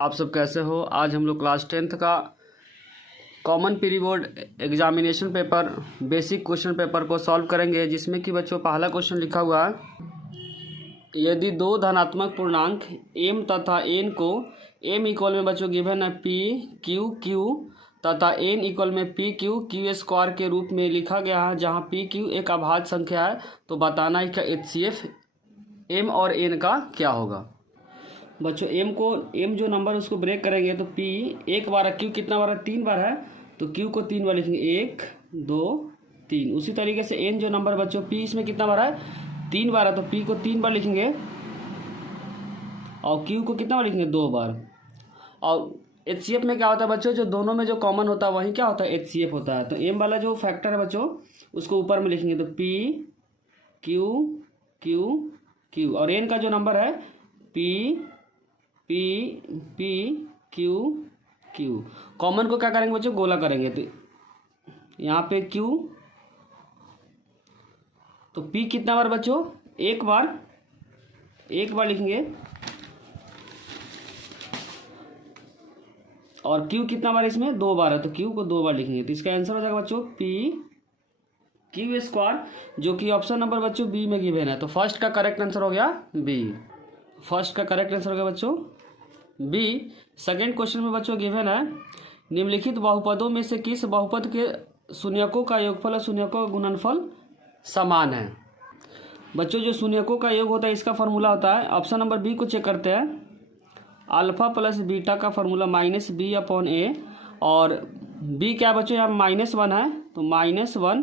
आप सब कैसे हो। आज हम लोग क्लास 10th का common pre board examination paper basic question paper को सॉल्व करेंगे, जिसमें कि बच्चों पहला क्वेश्चन लिखा हुआ है, यदि दो धनात्मक पूर्णांक m तथा n को m इक्वल में बच्चों गिवन है p q q तथा n इक्वल में p q q स्क्वायर के रूप में लिखा गया है, जहां p q एक अभाज्य संख्या है, तो बताना है कि HCF m और n का क्या होगा। बच्चों m जो नंबर है उसको ब्रेक करेंगे तो p एक बार है, q कितना बार है, 3 बार है, तो q को 3 बार लिखेंगे, 1 2 3। उसी तरीके से n जो नंबर बच्चों p इसमें कितना बार है, 3 बार है, तो p को 3 बार लिखेंगे और q को कितना बार लिखेंगे, 2 बार। और HCF में क्या होता है बच्चों, जो दोनों में जो कॉमन होता है वही क्या होता है, HCF होता है। तो m वाला जो फैक्टर है बच्चों उसको ऊपर में लिखेंगे, तो p q q q, और n का जो नंबर है p p p q q। Common को क्या करेंगे बच्चों, गोला करेंगे, तो यहाँ पे q, तो p कितना बार बच्चों, एक बार लिखेंगे, और q कितना बार इसमें, 2 बार है, तो q को 2 बार लिखेंगे। तो इसका आंसर हो जाएगा बच्चों p q स्क्वायर, जो कि ऑप्शन नंबर बच्चों बी में गिवन है। तो फर्स्ट का करेक्ट आंसर हो गया बी, फर्स्ट का करेक्ट आंसर हो गया बच्चों बी। सेकेंड क्वेश्चन में बच्चों गिवन है, निम्नलिखित बहुपदों में से किस बहुपद के शून्यकों का योगफल और शून्यकों का गुणनफल समान है। बच्चों जो शून्यकों का योग होता है इसका फॉर्मूला होता है, ऑप्शन नंबर बी को चेक करते हैं, अल्फा प्लस बीटा का फॉर्मूला -b/a, और बी क्या बच्चों यहाँ -1 है, तो -1,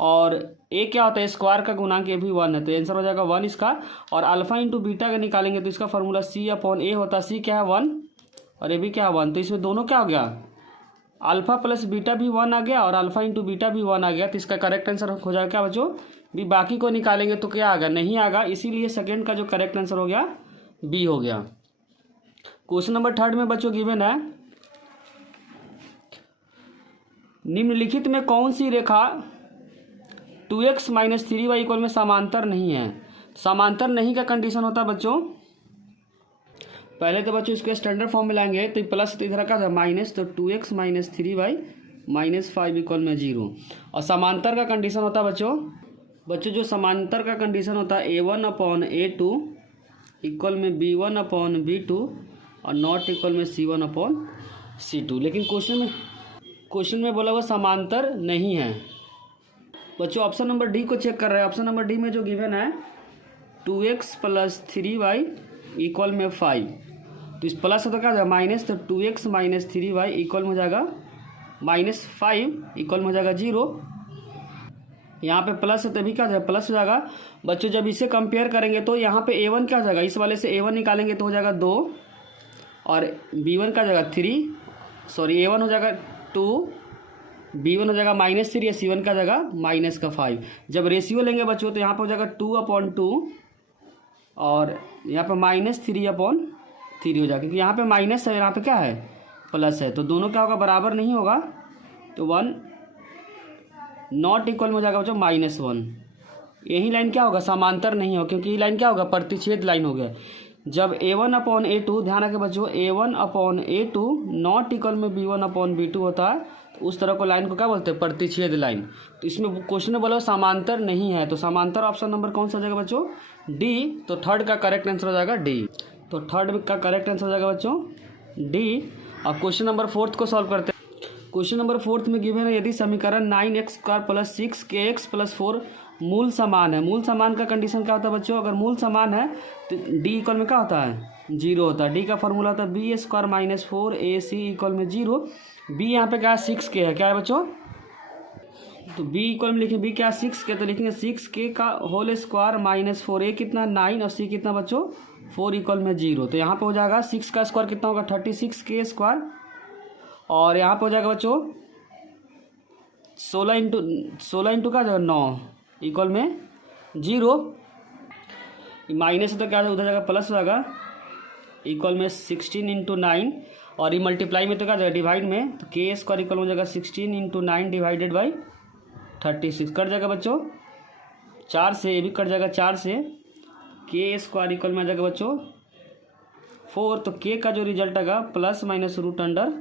और ए क्या होता है, स्क्वायर का गुणांक ए भी 1 है, तो आंसर हो जाएगा 1 इसका। और अल्फा इंटू बीटा का निकालेंगे तो इसका फॉर्मूला c/a होता है, सी क्या है 1 और ए भी क्या है 1, तो इसमें दोनों क्या हो गया, अल्फा प्लस बीटा भी 1 आ गया और अल्फा इंटू बीटा भी 1 आ गया, तो इसका करेक्ट आंसर हो जाएगा क्या बच्चों बी। बाकी को निकालेंगे तो क्या आ गया, नहीं आएगा, इसीलिए सेकेंड का जो करेक्ट आंसर हो गया बी हो गया। क्वेश्चन नंबर 3 में बच्चों गिवन है, निम्नलिखित में कौन सी रेखा 2x - 3y इक्वल में समांतर नहीं है। समांतर नहीं का कंडीशन होता है बच्चों, पहले तो बच्चों इसके स्टैंडर्ड फॉर्म में लाएंगे, तो प्लस तो इधर का था माइनस, तो 2x - 3y -5 इक्वल में 0। और समांतर का कंडीशन होता है बच्चों जो समांतर का कंडीशन होता है a1/a2 इक्वल में b1/b2 और नॉट इक्वल में c1/c2। लेकिन क्वेश्चन में बोला हुआ समांतर नहीं है। बच्चों ऑप्शन नंबर डी को चेक कर रहे हैं, ऑप्शन नंबर डी में जो गिवन है 2x + 3y इक्वल में 5, तो इस प्लस तो क्या जाएगा माइनस, तो 2x - 3y इक्वल में हो जाएगा -5 इक्वल में हो जाएगा 0। यहाँ पे प्लस है तभी क्या जाएगा, प्लस हो जाएगा। बच्चों जब इसे कंपेयर करेंगे तो यहाँ पे a1 क्या हो जाएगा, इस वाले से a1 निकालेंगे तो हो जाएगा 2, और b1 का जाएगा 3, सॉरी a1 हो जाएगा 2, b1 हो जाएगा -3 या c1 का जाएगा -5। जब रेशियो लेंगे बच्चों तो यहाँ पर हो जाएगा 2/2 और यहाँ पे -3/3 हो जाएगा, क्योंकि यहाँ पे माइनस है, यहाँ पे क्या है प्लस है, तो दोनों क्या होगा, बराबर नहीं होगा, तो 1 नॉट इक्वल में हो जाएगा बच्चों -1। यही लाइन क्या होगा, समांतर नहीं होगा, क्योंकि ये लाइन क्या होगा, प्रतिच्छेद लाइन हो गया। जब a1/a2, ध्यान रखें बच्चों, a1/a2 नॉट इक्वल में b1/b2 होता है, तो उस तरह को लाइन को क्या बोलते हैं, प्रतिच्छेद लाइन। तो इसमें क्वेश्चन में बोला समांतर नहीं है, तो समांतर ऑप्शन नंबर कौन सा हो जाएगा बच्चों, डी। तो थर्ड का करेक्ट आंसर हो जाएगा डी, तो थर्ड का करेक्ट आंसर हो जाएगा बच्चों डी। अब क्वेश्चन नंबर 4 को सॉल्व करते हैं। क्वेश्चन नंबर 4 में गिवन है, यदि समीकरण 9x² + 6kx + 4 मूल समान है। मूल समान का कंडीशन क्या होता है बच्चों, अगर मूल समान है तो डी इक्वल में क्या होता है, 0 होता है। डी का फॉर्मूला होता है b² - 4ac इक्वल में 0। b यहाँ पे क्या है, 6k है, क्या है बच्चों, तो b इक्वल में लिखेंगे, b क्या है 6k, तो लिखेंगे 6k का होल स्क्वायर -4a कितना 9 और c कितना बच्चों 4 इक्वल में 0। तो यहाँ पे हो जाएगा 6 का स्क्वायर कितना होगा, 36k², और यहाँ पे हो जाएगा बच्चों 16 इंटू का जाएगा 9 इक्वल में 0, माइनस तो क्या उधर जाएगा प्लस हो जाएगा, इक्वल में 16 इंटू 9, और ये मल्टीप्लाई में तो क्या जाएगा डिवाइड में, तो k² इक्वल हो जाएगा 16 इंटू 9 डिवाइडेड बाई 36, कट जाएगा बच्चों 4 से, ये भी कट जाएगा 4 से, k² इक्वल में आ जाएगा बच्चों 4, तो के का जो रिजल्ट आएगा प्लस माइनस रूट अंडर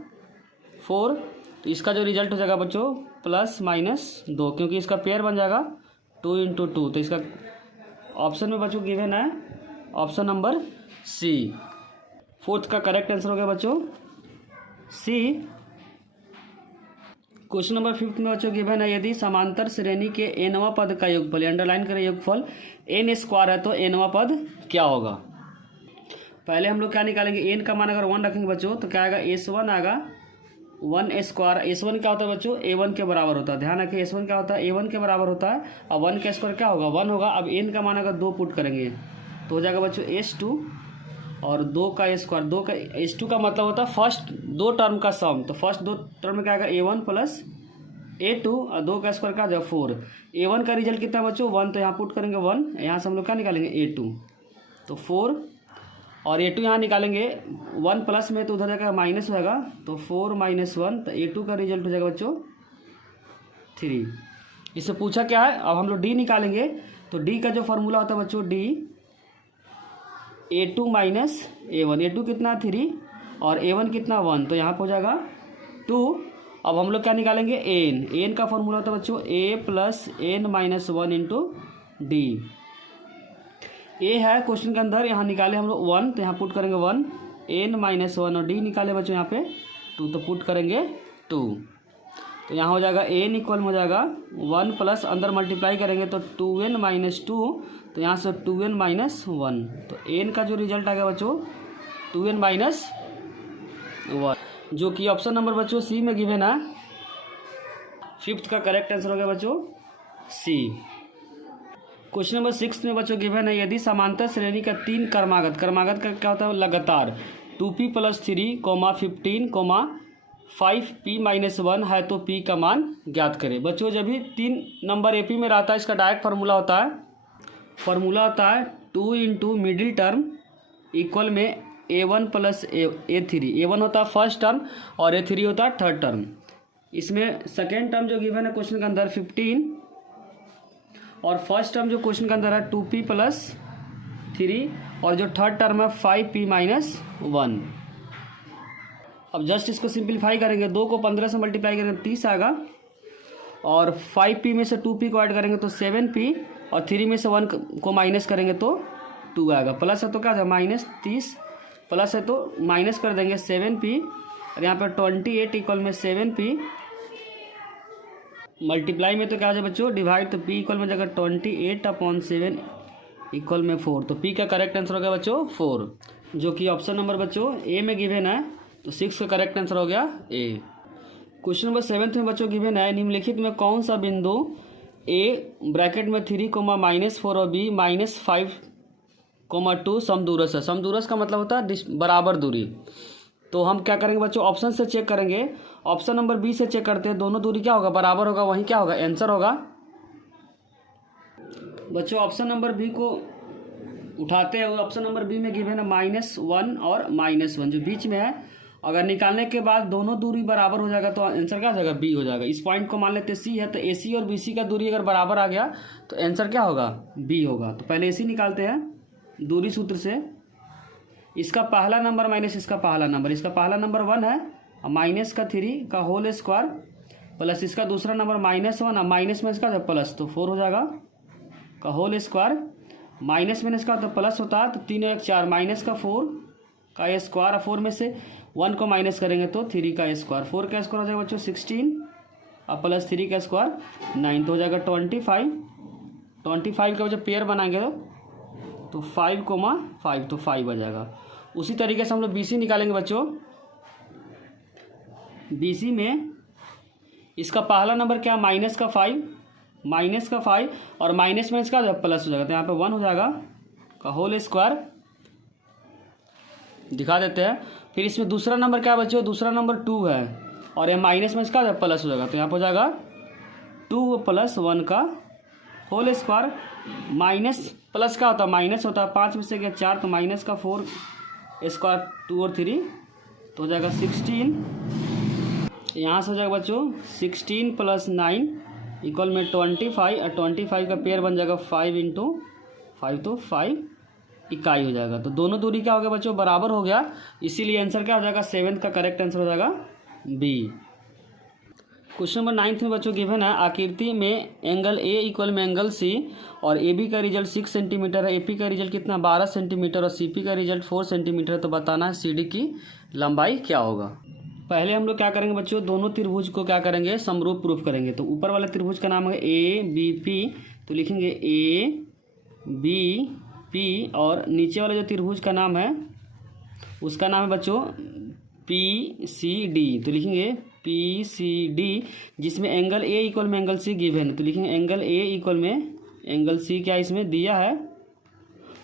4, तो इसका जो रिजल्ट हो जाएगा बच्चों प्लस माइनस 2, क्योंकि इसका पेयर बन जाएगा 2 × 2। तो इसका ऑप्शन में बच्चों गिवन है ऑप्शन नंबर सी। फोर्थ का करेक्ट आंसर हो गया बच्चों सी। क्वेश्चन नंबर 5 में बच्चों गिवन है यदि समांतर श्रेणी के एनवां पद का योगफल, अंडरलाइन करें योगफल एन स्क्वायर है तो एनवां पद क्या होगा। पहले हम लोग क्या निकालेंगे, एन का मान अगर 1 रखेंगे बच्चों तो क्या आएगा, S1 आएगा 1 स्क्वायर। S1 क्या होता है बच्चों, A1 के बराबर होता है। ध्यान रखिए S1 क्या होता है, A1 के बराबर होता है। अब 1 का स्क्वायर क्या होगा, 1 होगा। अब n का मान अगर 2 पुट करेंगे तो हो जाएगा बच्चों S2 और 2 का स्क्वायर। 2 का S2 का मतलब होता है फर्स्ट 2 टर्म का सम। तो फर्स्ट 2 टर्म में क्या आएगा A1 प्लस A2 और 2 का स्क्वायर क्या आ जाएगा 4। A1 का रिजल्ट कितना बच्चों 1, तो यहाँ पुट करेंगे 1, यहाँ से हम लोग क्या निकालेंगे A2 तो 4 और A2 यहाँ निकालेंगे 1 प्लस में तो उधर जाकर माइनस हो जाएगा तो 4 - 1, तो A2 का रिजल्ट हो जाएगा बच्चों 3। इससे पूछा क्या है, अब हम लोग D निकालेंगे। तो D का जो फॉर्मूला होता है बच्चों D A2 - A1। A2 कितना 3 और A1 कितना 1, तो यहाँ पर हो जाएगा 2। अब हम लोग क्या निकालेंगे n का फॉर्मूला होता है बच्चों A + n - 1 × D। ए है क्वेश्चन के अंदर, यहाँ निकाले हम लोग 1 तो यहाँ पुट करेंगे 1, n - 1 और D निकाले बच्चों यहाँ पे 2 तो पुट करेंगे 2। तो यहाँ हो जाएगा n इक्वल हो जाएगा 1 प्लस अंदर मल्टीप्लाई करेंगे तो 2n - 2, तो यहाँ से 2n - 1, तो n का जो रिजल्ट आ गया बच्चों 2n - 1, जो कि ऑप्शन नंबर बच्चों सी में गिवन है। 5th का करेक्ट आंसर हो गया बच्चों सी। क्वेश्चन नंबर 6 में बच्चों गिवन है यदि समांतर श्रेणी का 3 क्रमागत का क्या होता है लगातार 2p + 3, 15, 5p - 1 है तो p का मान ज्ञात करें। बच्चों जब भी 3 नंबर एपी में रहता है इसका डायरेक्ट फार्मूला होता है 2 × मिडिल टर्म इक्वल में A1 + A3। A1 होता है फर्स्ट टर्म और A3 होता है थर्ड टर्म। इसमें सेकेंड टर्म जो गिवन है क्वेश्चन के अंदर 15 और फर्स्ट टर्म जो क्वेश्चन के अंदर है 2p + 3 और जो थर्ड टर्म है 5p - 1। अब जस्ट इसको सिंप्लीफाई करेंगे, 2 को 15 से मल्टीप्लाई करेंगे 30 आएगा और 5p में से 2p को ऐड करेंगे तो 7p और 3 में से 1 को माइनस करेंगे तो 2 आएगा। प्लस है तो क्या है -30, प्लस है तो माइनस कर देंगे 7p और यहाँ पर 28 इक्वल में 7p मल्टीप्लाई में तो क्या हो जाए बच्चों डिवाइड, तो p इक्वल में जाएगा 28/7 इक्वल में 4। तो p का करेक्ट आंसर हो गया बच्चों 4, जो कि ऑप्शन नंबर बच्चों ए में गिवन है। तो 6 का करेक्ट आंसर हो गया ए। क्वेश्चन नंबर 7 में बच्चों गिवन है निम्नलिखित में कौन सा बिंदु a ब्रैकेट में 3, -4 और b -5, 2 समदूरस है। समदूरस का मतलब होता है बराबर दूरी। तो हम क्या करेंगे बच्चों ऑप्शन से चेक करेंगे। ऑप्शन नंबर बी से चेक करते हैं, दोनों दूरी क्या होगा बराबर होगा, वहीं क्या होगा आंसर होगा बच्चों। ऑप्शन नंबर बी को उठाते हैं, ऑप्शन नंबर बी में गिवन है -1 और -1 जो बीच में है। अगर निकालने के बाद दोनों दूरी बराबर हो जाएगा तो आंसर क्या हो जाएगा बी हो जाएगा। इस पॉइंट को मान लेते हैं सी है, तो ए सी और बी सी का दूरी अगर बराबर आ गया तो आंसर क्या होगा बी होगा। तो पहले ए सी निकालते हैं दूरी सूत्र से। इसका पहला नंबर माइनस इसका पहला नंबर, इसका पहला नंबर 1 है और माइनस का 3 का होल स्क्वायर प्लस इसका दूसरा नंबर -1 और माइनस में इसका प्लस, तो 4 हो जाएगा का होल स्क्वायर। माइनस में इसका तो प्लस होता है तो 3 और 1 4 माइनस का 4 का स्क्वायर, 4 में से 1 को माइनस करेंगे तो 3 का स्क्वायर। 4 का स्क्वायर हो जाएगा बच्चों 16 और प्लस 3 का स्क्वायर 9, तो हो जाएगा 25 का जब पेयर बनाएंगे तो 5, तो 5 आ जाएगा। उसी तरीके से हम लोग BC निकालेंगे बच्चों। BC में इसका पहला नंबर क्या माइनस का 5 और माइनस में इसका प्लस हो जाएगा, तो यहाँ पे 1 हो जाएगा का होल स्क्वायर दिखा देते हैं। फिर इसमें दूसरा नंबर क्या बच्चों, दूसरा नंबर 2 है और ये माइनस में इसका प्लस हो जाएगा, तो यहाँ पर हो जाएगा 2 + 1 का होल स्क्वायर। माइनस प्लस का होता है माइनस होता है, 5 में से गया 4 तो माइनस का 4 स्क्वायर 2 और 3 तो हो जाएगा 16। यहाँ से हो जाएगा बच्चों 16 + 9 इक्वल में 25 और 25 का पेयर बन जाएगा 5 × 5 तो 5 इकाई हो जाएगा। तो दोनों दूरी क्या हो गया बच्चों, बराबर हो गया, इसीलिए आंसर क्या हो जाएगा, 7th का करेक्ट आंसर हो जाएगा बी। क्वेश्चन नंबर 9 में बच्चों गिवन है आकृति में एंगल ए इक्वल में एंगल सी और ए बी का रिजल्ट 6 सेंटीमीटर है, ए पी का रिजल्ट कितना 12 सेंटीमीटर और सी पी का रिजल्ट 4 सेंटीमीटर है। तो बताना है सी डी की लंबाई क्या होगा। पहले हम लोग क्या करेंगे बच्चों, दोनों त्रिभुज को क्या करेंगे, समरूप प्रूफ करेंगे। तो ऊपर वाले त्रिभुज का नाम है ए बी पी, तो लिखेंगे ए बी पी, और नीचे वाले जो त्रिभुज का नाम है उसका नाम है बच्चों पी सी डी, तो लिखेंगे पी सी डी, जिसमें एंगल ए इक्वल में एंगल सी गिवन है। तो लिखेंगे एंगल ए इक्वल में एंगल सी क्या इसमें दिया है,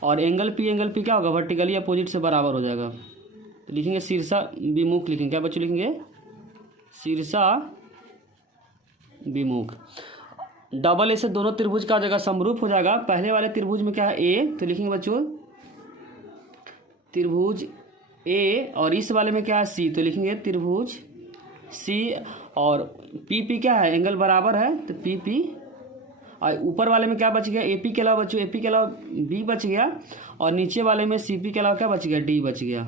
और एंगल पी क्या होगा, वर्टिकली अपोजिट से बराबर हो जाएगा। तो लिखेंगे शीर्षा विमुख, लिखेंगे क्या बच्चों, लिखेंगे शीर्षा विमुख। डबल ए से दोनों त्रिभुज का जगह समरूप हो जाएगा। पहले वाले त्रिभुज में क्या है ए, तो लिखेंगे बच्चों त्रिभुज ए, और इस वाले में क्या है सी, तो लिखेंगे त्रिभुज सी, और पी पी क्या है, एंगल बराबर है, तो पी पी, और ऊपर वाले में क्या बच गया, ए पी के अलावा बच्चों ए पी के अलावा बी बच गया, और नीचे वाले में सी पी के अलावा क्या बच गया, डी बच गया।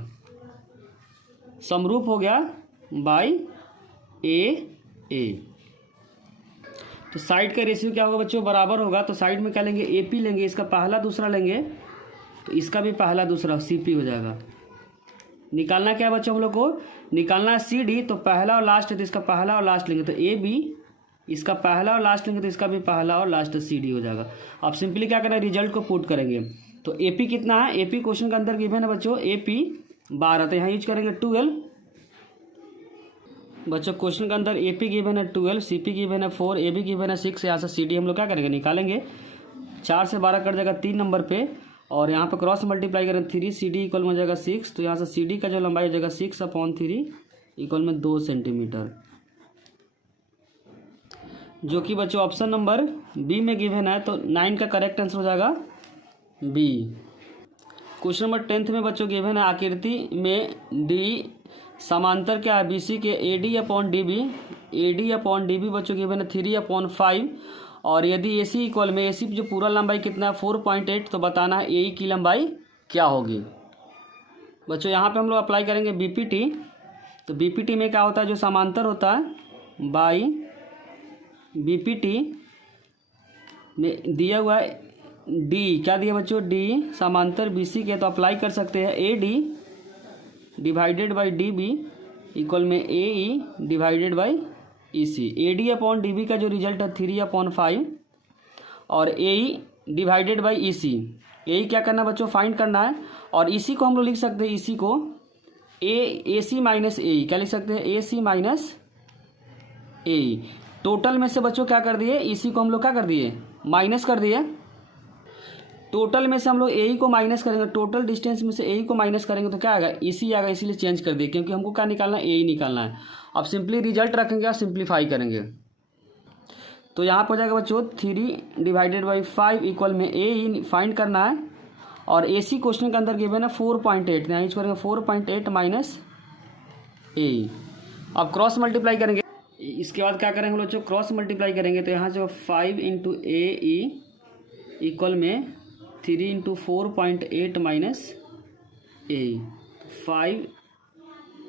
समरूप हो गया बाई ए। तो साइड का रेशियो क्या होगा बच्चों, बराबर होगा। तो साइड में क्या लेंगे, ए पी लेंगे, इसका पहला दूसरा लेंगे, तो इसका भी पहला दूसरा सी पी हो जाएगा। निकालना क्या है बच्चों, हम लोग को निकालना है सी डी, तो पहला और लास्ट है तो इसका पहला और लास्ट लेंगे, तो ए बी, इसका पहला और लास्ट लेंगे तो इसका भी पहला और लास्ट सी डी हो जाएगा। अब सिंपली क्या करें, रिजल्ट को पुट करेंगे। तो ए पी कितना है, ए पी क्वेश्चन के अंदर गिवन है बच्चों ए पी 12, तो यहाँ यूज करेंगे 12 बच्चों। क्वेश्चन के अंदर ए पी गिवन है 12, सी पी गिवन है 4, ए बी गिवन है 6, यहाँ से सी डी हम लोग क्या करेंगे, निकालेंगे। 4 से 12 कट जाएगा 3 नंबर पे, और यहाँ पे क्रॉस मल्टीप्लाई करें 3 सी डी इक्वल में हो जाएगा 6, तो यहाँ से सी डी का जो लंबाई हो जाएगा 6/3 इक्वल में 2 सेंटीमीटर, जो कि बच्चों ऑप्शन नंबर बी में गिवन है। तो 9 का करेक्ट आंसर हो जाएगा बी। क्वेश्चन नंबर 10 में बच्चों गिवन है आकृति में डी समांतर क्या है बी सी के, A D upon D B बच्चों गिवन है 3/5, और यदि ए सी इक्वल में ए सी जो पूरा लंबाई कितना है 4.8, तो बताना है ए की लंबाई क्या होगी। बच्चों यहाँ पे हम लोग अप्लाई करेंगे बी पी टी। तो बी पी टी में क्या होता है, जो समांतर होता है बाई बी पी टी में दिया हुआ है डी, क्या दिया बच्चों, डी समांतर बी सी के, तो अप्लाई कर सकते हैं A D divided by D B equal में A E divided by E C. A D upon D B का जो रिजल्ट है 3/5, और ए E divided by E C. ए ई क्या करना बच्चों, फाइंड करना है, और ई सी को हम लोग लिख सकते हैं, ई सी को ए सी माइनस ए ई, क्या लिख सकते हैं, ए सी माइनस ए ई। टोटल में से बच्चों क्या कर दिए, ई सी को हम लोग क्या कर दिए, माइनस कर दिए। टोटल में से हम लोग ए ई को माइनस करेंगे, टोटल डिस्टेंस में से ए ई को माइनस करेंगे तो क्या आएगा, ई सी आएगा, इसीलिए चेंज कर दिए, क्योंकि हमको क्या निकालना है, ए ई निकालना है। अब सिंपली रिजल्ट रखेंगे और सिंप्लीफाई करेंगे, तो यहाँ पर हो जाएगा बच्चों 3/5 इक्वल में ए ई फाइंड करना है, और ए सी क्वेश्चन के अंदर गिवन है 4.8, यहाँ यूज करेंगे 4.8 माइनस ए ई। अब क्रॉस मल्टीप्लाई करेंगे, इसके बाद क्या करेंगे हम लोग, क्रॉस मल्टीप्लाई करेंगे, तो यहाँ जो 5 × ए ई इक्वल में 3 × 4.8 माइनस ए ई, 5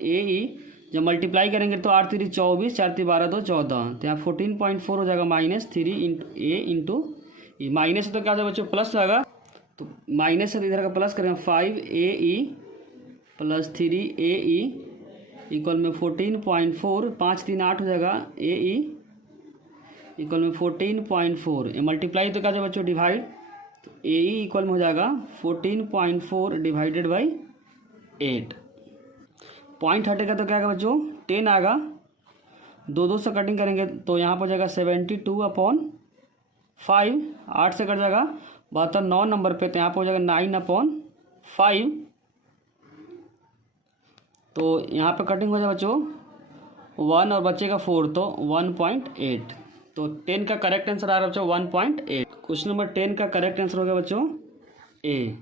ए ई जब मल्टीप्लाई करेंगे तो 8 × 3 = 24, 4 × 3 = 12, 2 = 14, तो यहाँ 14.4 हो जाएगा माइनस 3 × ए × ई। माइनस से तो क्या हो जाएगा बच्चों, प्लस जाएगा, तो माइनस से इधर का प्लस करेंगे, 5 ए ई प्लस 3 ए ई इक्वल में 14.4, 5 × 3 = 8 हो जाएगा, ए ई इक्वल में 14.4, मल्टीप्लाई तो क्या जाएगा बच्चों, डिवाइड, तो ए ई इक्वल में हो जाएगा 14.4 डिवाइडेड बाई 8, पॉइंट हटेगा तो क्या आएगा बच्चों, 10 आएगा, 2 से कटिंग करेंगे तो यहाँ पर हो जाएगा 72/5, 8 से कट जाएगा 72, 9 नंबर पे, तो यहाँ पर हो जाएगा 9/5, तो यहाँ पे कटिंग हो जाएगा बच्चों 1 और बचेगा 4, तो 1.8, तो 10 का करेक्ट आंसर आ रहा है बच्चों 1.8। क्वेश्चन नंबर 10 का करेक्ट आंसर हो गया बच्चों ए।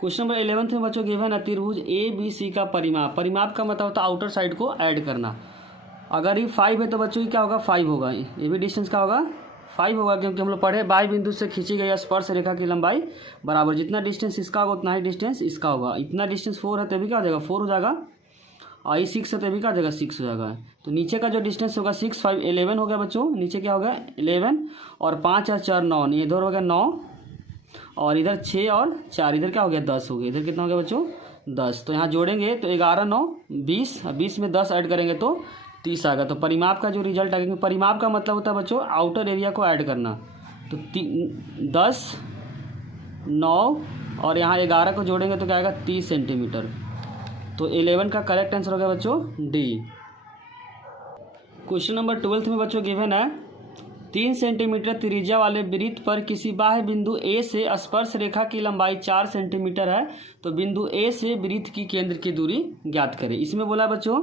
क्वेश्चन नंबर 11 में बच्चों गिवन है त्रिभुज ए बी सी का परिमाप। परिमाप का मतलब होता है आउटर साइड को ऐड करना। अगर ये 5 है तो बच्चों ये क्या होगा, 5 होगा, ये भी डिस्टेंस क्या होगा 5 होगा, क्योंकि हम लोग पढ़े बाह्य बिंदु से खींची गई स्पर्श रेखा की लंबाई बराबर जितना डिस्टेंस इसका होगा उतना ही डिस्टेंस इसका होगा। इतना डिस्टेंस 4 है तो भी क्या हो जाएगा 4 हो जाएगा, और ये 6 है तो भी क्या हो जाएगा 6 हो जाएगा। तो नीचे का जो डिस्टेंस होगा 6 5 11 हो गया बच्चों, नीचे क्या होगा 11 और 5 और 4 9, इधर हो गया 9 और इधर 6 और 4 इधर क्या हो गया 10 हो गया। इधर कितना हो गया बच्चों 10। तो यहाँ जोड़ेंगे तो 11 9 20, 20 में 10 ऐड करेंगे तो 30 आएगा। तो परिमाप का जो रिजल्ट आएगा, परिमाप का मतलब होता है बच्चों आउटर एरिया को ऐड करना। तो 10 9 और यहाँ 11 को जोड़ेंगे तो क्या आएगा 30 सेंटीमीटर। तो 11 का करेक्ट आंसर हो गया बच्चों डी। क्वेश्चन नंबर 12 में बच्चों गिवन है 3 सेंटीमीटर त्रिज्या वाले वृत्त पर किसी बाह्य बिंदु ए से स्पर्श रेखा की लंबाई 4 सेंटीमीटर है, तो बिंदु ए से वृत्त की केंद्र की दूरी ज्ञात करें। इसमें बोला बच्चों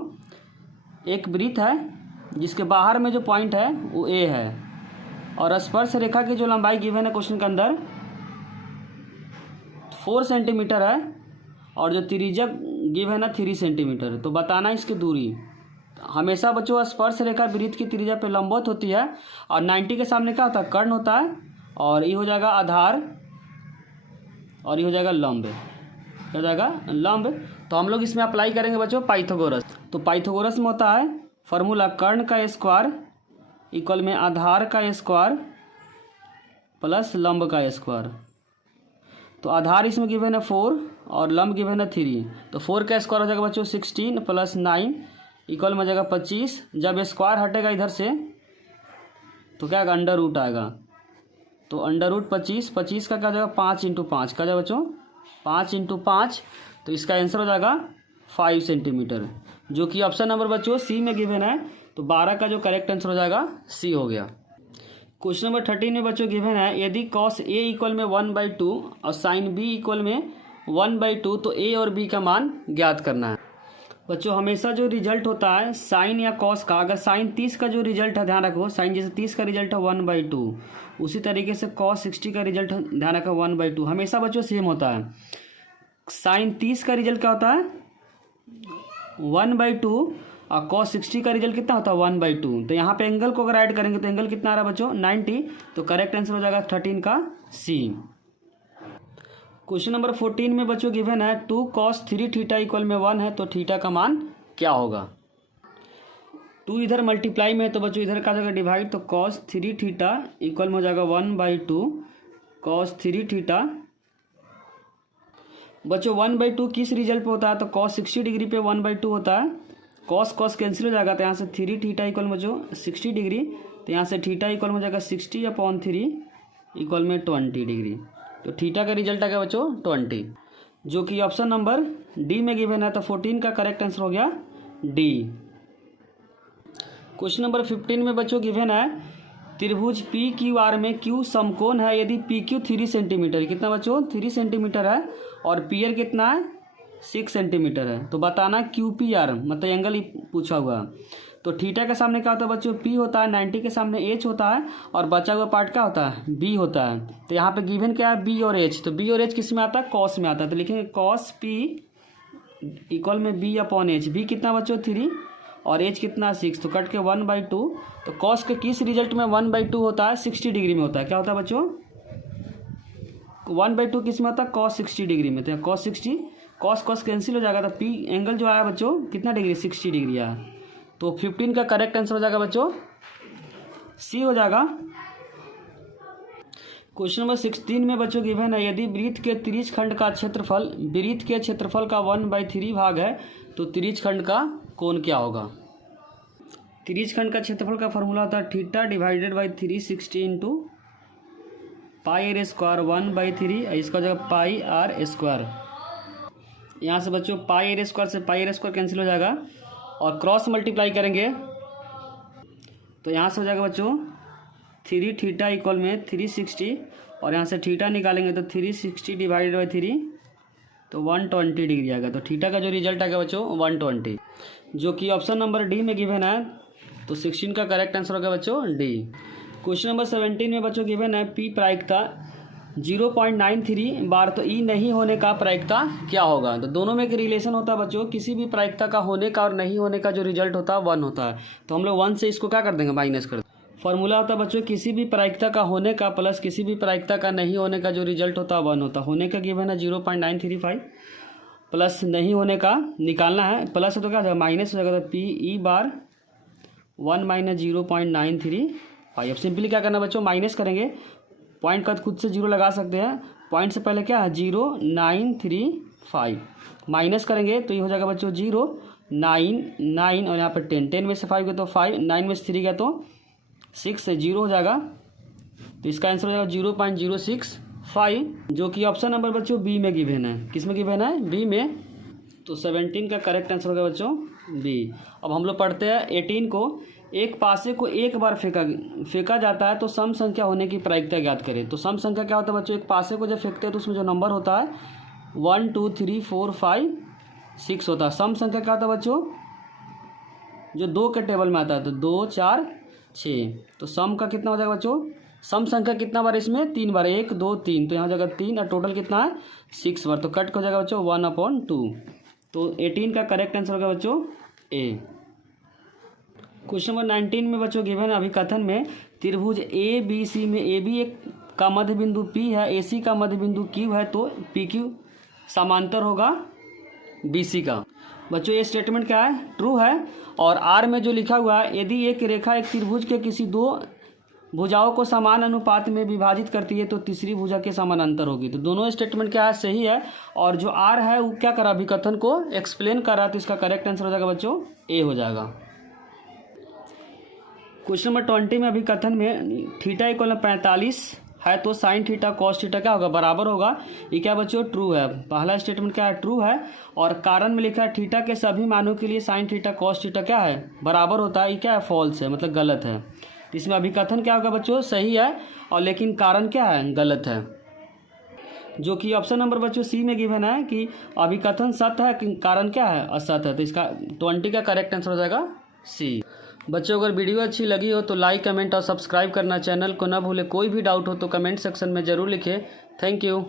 एक वृत्त है जिसके बाहर में जो पॉइंट है वो ए है और स्पर्श रेखा की जो लंबाई गिवन है क्वेश्चन के अंदर 4 सेंटीमीटर है और जो त्रिज्या गिवन है 3 सेंटीमीटर। तो बताना इसकी दूरी। हमेशा बच्चों स्पर्श रेखा वृत्त की त्रिज्या पे लंबवत होती है और 90 के सामने क्या होता है कर्ण होता है, और ये हो जाएगा आधार और ये हो जाएगा लंब, हो जाएगा लंब। तो हम लोग इसमें अप्लाई करेंगे बच्चों पाइथागोरस। तो पाइथागोरस में होता है फॉर्मूला कर्ण का स्क्वायर इक्वल में आधार का स्क्वायर प्लस लंब का स्क्वायर। तो आधार इसमें गिवन है 4 और लंब गिवन है 3। तो 4 का स्क्वायर हो जाएगा बच्चों 16 प्लस 9 इक्वल में हो जाएगा 25। जब स्क्वायर हटेगा इधर से तो क्या आएगा अंडर रूट आएगा। तो अंडर रूट 25 का क्या हो जाएगा 5 × 5 का जाएगा बच्चों 5 × 5। तो इसका आंसर हो जाएगा 5 सेंटीमीटर, जो कि ऑप्शन नंबर बच्चों सी में गिवन है। तो 12 का जो करेक्ट आंसर हो जाएगा सी हो गया। क्वेश्चन नंबर 13 में बच्चों गिवन है यदि cos a इक्वल में 1/2 और sin b इक्वल में 1/2 तो a और b का मान ज्ञात करना है। बच्चों हमेशा जो रिजल्ट होता है साइन या कॉस का, अगर साइन 30 का जो रिजल्ट है ध्यान रखो, साइन जैसे 30 का रिजल्ट है 1/2, उसी तरीके से कॉस 60 का रिजल्ट ध्यान रखो 1/2, हमेशा बच्चों सेम होता है। साइन 30 का रिजल्ट क्या होता है 1/2 और कॉस 60 का रिजल्ट कितना होता है 1/2। तो यहाँ पे एंगल को अगर ऐड करेंगे तो एंगल कितना आ रहा है बच्चों 90। तो करेक्ट आंसर हो जाएगा 13 का सी। क्वेश्चन नंबर 14 में बच्चों गिवन है 2 cos 3 थीटा इक्वल में 1 है, तो थीटा का मान क्या होगा। 2 इधर मल्टीप्लाई में है तो बच्चों इधर का जगह डिवाइड, तो cos 3 थीटा इक्वल में हो जाएगा 1/2 cos 3 थीटा। बच्चों 1/2 किस रिजल्ट पे होता है तो cos 60 डिग्री पे 1/2 होता है। cos कैंसिल हो जाएगा तो यहाँ से 3 थीटा इक्वल में जो 60 डिग्री, तो यहाँ से थीटा इक्वल में हो जाएगा 60/3 इक्वल में 20 डिग्री। तो थीटा का रिजल्ट आ गया बच्चों 20, जो कि ऑप्शन नंबर डी में गिवन है। तो 14 का करेक्ट आंसर हो गया डी। क्वेश्चन नंबर 15 में बच्चों गिवन है त्रिभुज पी क्यू आर में क्यू समकोण है यदि पी क्यू 3 सेंटीमीटर, कितना बच्चों 3 सेंटीमीटर है और पी आर कितना है 6 सेंटीमीटर है। तो बताना क्यू पी आर मतलब एंगल ही पूछा हुआ। तो थीटा के सामने क्या होता है बच्चों पी होता है, 90 के सामने एच होता है और बचा हुआ पार्ट क्या होता है बी होता है। तो यहाँ पे गिवन क्या है बी और एच, तो बी और एच किस में आता है कॉस में आता है। तो लिखेंगे कॉस पी इक्वल में बी अपॉन एच। बी कितना बच्चों 3 और एच कितना 6, तो कट के 1/2। तो कॉस के किस रिजल्ट में 1/2 होता है 60 डिग्री में होता है। क्या होता है बच्चों 1/2 किस में होता है कॉस 60 डिग्री में। तो कॉस 60 कॉस कैंसिल हो जाएगा, तो पी एंगल जो आया बच्चों कितना डिग्री 60 डिग्री आया। तो 15 का करेक्ट आंसर हो जाएगा बच्चों सी हो जाएगा। क्वेश्चन नंबर 16 में बच्चों गिवन है यदि वृत्त के त्रिज्य खंड का क्षेत्रफल वृत्त के क्षेत्रफल का 1/3 भाग है तो त्रिज्य खंड का कोण क्या होगा। त्रिज्य खंड का क्षेत्रफल का फॉर्मूला होता है theta divided by 360 into pi R square 1/3, इसका जगह पाई आर स्क्वायर। यहाँ से बच्चों पाई आर स्क्वायर से पाई आर स्क्वायर कैंसिल हो जाएगा और क्रॉस मल्टीप्लाई करेंगे तो यहाँ से हो जाएगा बच्चों 3 थीटा इक्वल में 360 और यहाँ से थीटा निकालेंगे तो 360 डिवाइडेड बाई 3 तो 120 डिग्री आएगा। तो थीटा का जो रिजल्ट आएगा बच्चों 120, जो कि ऑप्शन नंबर डी में गिवन है। तो 16 का करेक्ट आंसर होगा बच्चों डी। क्वेश्चन नंबर 17 में बच्चों गिवन है पी प्रायिकता 0.93 बार, तो ई नहीं होने का प्रायिकता क्या होगा। तो दोनों में एक रिलेशन होता है बच्चों, किसी भी प्रायिकता का होने का और नहीं होने का जो रिजल्ट होता है 1 होता है। तो हम लोग 1 से इसको क्या कर देंगे माइनस कर देंगे। फॉर्मूला होता है बच्चों किसी भी प्रायिकता का होने का प्लस किसी भी प्रायिकता का नहीं होने का जो रिजल्ट होता है 1 होता है। होने का गिवन है 0.935 प्लस नहीं होने का निकालना है, प्लस तो क्या था माइनस हो जाएगा, तो पी ई बार 1 माइनस 0.935। अब सिंपली क्या करना बच्चों, माइनस करेंगे, पॉइंट का खुद से जीरो लगा सकते हैं, पॉइंट से पहले क्या है 0.935 माइनस करेंगे तो ये हो जाएगा बच्चों 0.99 और यहाँ पर 10 में से 5 गया तो 5, 9 में से 3 गया तो 6 से 0 हो जाएगा, तो इसका आंसर हो जाएगा 0.065 जो कि ऑप्शन नंबर बच्चों बी में गिवन है। किस में गिवन है, बी में। तो 17 का करेक्ट आंसर होगा बच्चों बी। अब हम लोग पढ़ते हैं 18 को, एक पासे को एक बार फेंका जाता है तो सम संख्या होने की प्रायिकता ज्ञात करें। तो सम संख्या क्या होता है बच्चों, एक पासे को जब फेंकते हैं तो उसमें जो नंबर होता है 1 2 3 4 5 6 होता है। सम संख्या क्या होता है बच्चों, जो 2 के टेबल में आता है, तो 2 4 6, तो सम का कितना हो जाएगा बच्चों, सम संख्या कितना बार इसमें 3 बार, 1 2 3, तो यहाँ हो जाएगा 3 और टोटल कितना है 6 बार, तो कट हो जाएगा बच्चों 1/2। तो 18 का करेक्ट आंसर होगा बच्चों ए। क्वेश्चन नंबर 19 में बच्चों गिवन है अभिकथन में त्रिभुज ए बी सी में ए बी एक का मध्य बिंदु पी है, ए सी का मध्य बिंदु क्यू है, तो पी क्यू समांतर होगा बी सी का। बच्चों ये स्टेटमेंट क्या है, ट्रू है। और आर में जो लिखा हुआ है, यदि एक रेखा एक त्रिभुज के किसी दो भुजाओं को समान अनुपात में विभाजित करती है तो तीसरी भुजा के समानांतर होगी। तो दोनों स्टेटमेंट क्या है, सही है। और जो आर है वो क्या करा, अभिकथन को एक्सप्लेन कर रहा है, तो इसका करेक्ट आंसर हो जाएगा बच्चों ए हो जाएगा। क्वेश्चन नंबर 20 में अभिकथन में थीटा इक्वल 45 है तो साइन थीटा कॉस थीटा क्या होगा, बराबर होगा। ये क्या बच्चों, ट्रू है। पहला स्टेटमेंट क्या है, ट्रू है। और कारण में लिखा है थीटा के सभी मानों के लिए साइन थीटा कॉस थीटा क्या है, बराबर होता है। ये क्या है, फॉल्स है, मतलब गलत है। इसमें अभिकथन क्या होगा बच्चों, सही है, और लेकिन कारण क्या है, गलत है। जो कि ऑप्शन नंबर बच्चों सी में गिवन है कि अभिकथन सत्य है, कारण क्या है, असत्य है। तो इसका 20 का करेक्ट आंसर हो जाएगा सी। बच्चों अगर वीडियो अच्छी लगी हो तो लाइक कमेंट और सब्सक्राइब करना, चैनल को ना भूले। कोई भी डाउट हो तो कमेंट सेक्शन में ज़रूर लिखें। Thank you.